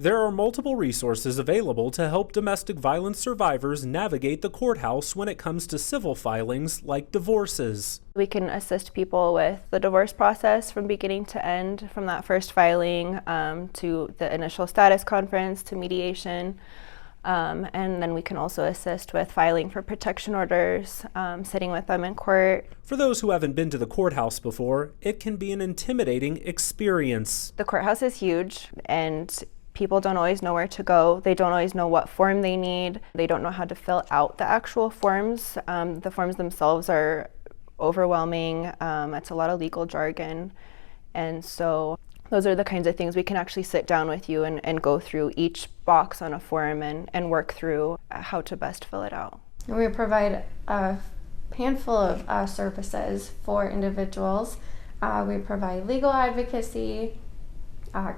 There are multiple resources available to help domestic violence survivors navigate the courthouse when it comes to civil filings like divorces. We can assist people with the divorce process from beginning to end, from that first filing to the initial status conference to mediation. And then we can also assist with filing for protection orders, sitting with them in court. For those who haven't been to the courthouse before, it can be an intimidating experience. The courthouse is huge, and people don't always know where to go. They don't always know what form they need. They don't know how to fill out the actual forms. The forms themselves are overwhelming. It's a lot of legal jargon. And so those are the kinds of things we can actually sit down with you and go through each box on a form and work through how to best fill it out. We provide a handful of services for individuals. We provide legal advocacy,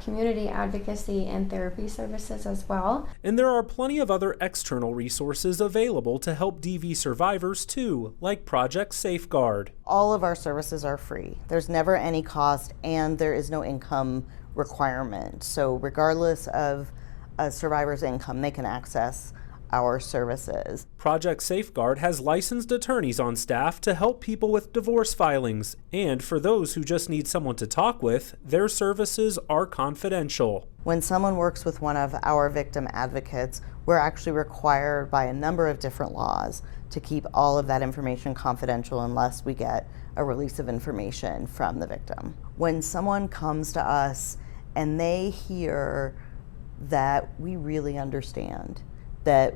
community advocacy, and therapy services as well. And there are plenty of other external resources available to help DV survivors too, like Project Safeguard. All of our services are free. There's never any cost, and there is no income requirement. So regardless of a survivor's income, they can access our services. Project Safeguard has licensed attorneys on staff to help people with divorce filings, and for those who just need someone to talk with, their services are confidential. When someone works with one of our victim advocates, we're actually required by a number of different laws to keep all of that information confidential unless we get a release of information from the victim. When someone comes to us and they hear that we really understand, that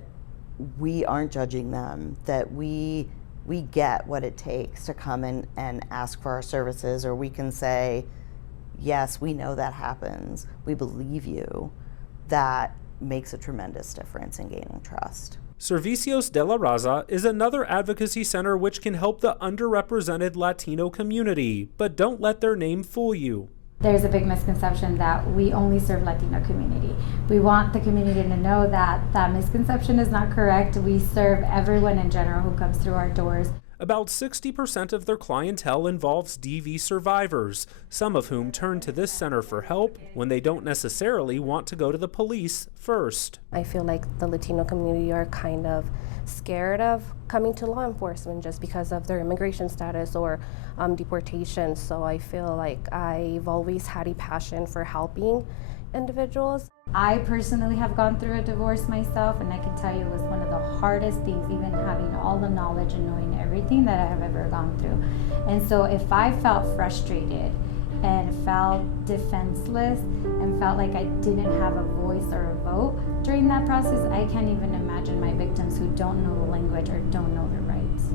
we aren't judging them, that we get what it takes to come in and ask for our services, or we can say, yes, we know that happens, we believe you, that makes a tremendous difference in gaining trust. Servicios de la Raza is another advocacy center which can help the underrepresented Latino community, but don't let their name fool you. There's a big misconception that we only serve Latino community. We want the community to know that that misconception is not correct. We serve everyone in general who comes through our doors. About 60% of their clientele involves DV survivors, some of whom turn to this center for help when they don't necessarily want to go to the police first. I feel like the Latino community are kind of scared of coming to law enforcement just because of their immigration status or deportation. So I feel like I've always had a passion for helping individuals. I personally have gone through a divorce myself, and I can tell you it was one of the hardest things, even having all the knowledge and knowing everything that I have ever gone through. And so if I felt frustrated and felt defenseless and felt like I didn't have a voice or a vote during that process, I can't even imagine my victims who don't know the language or don't know their rights.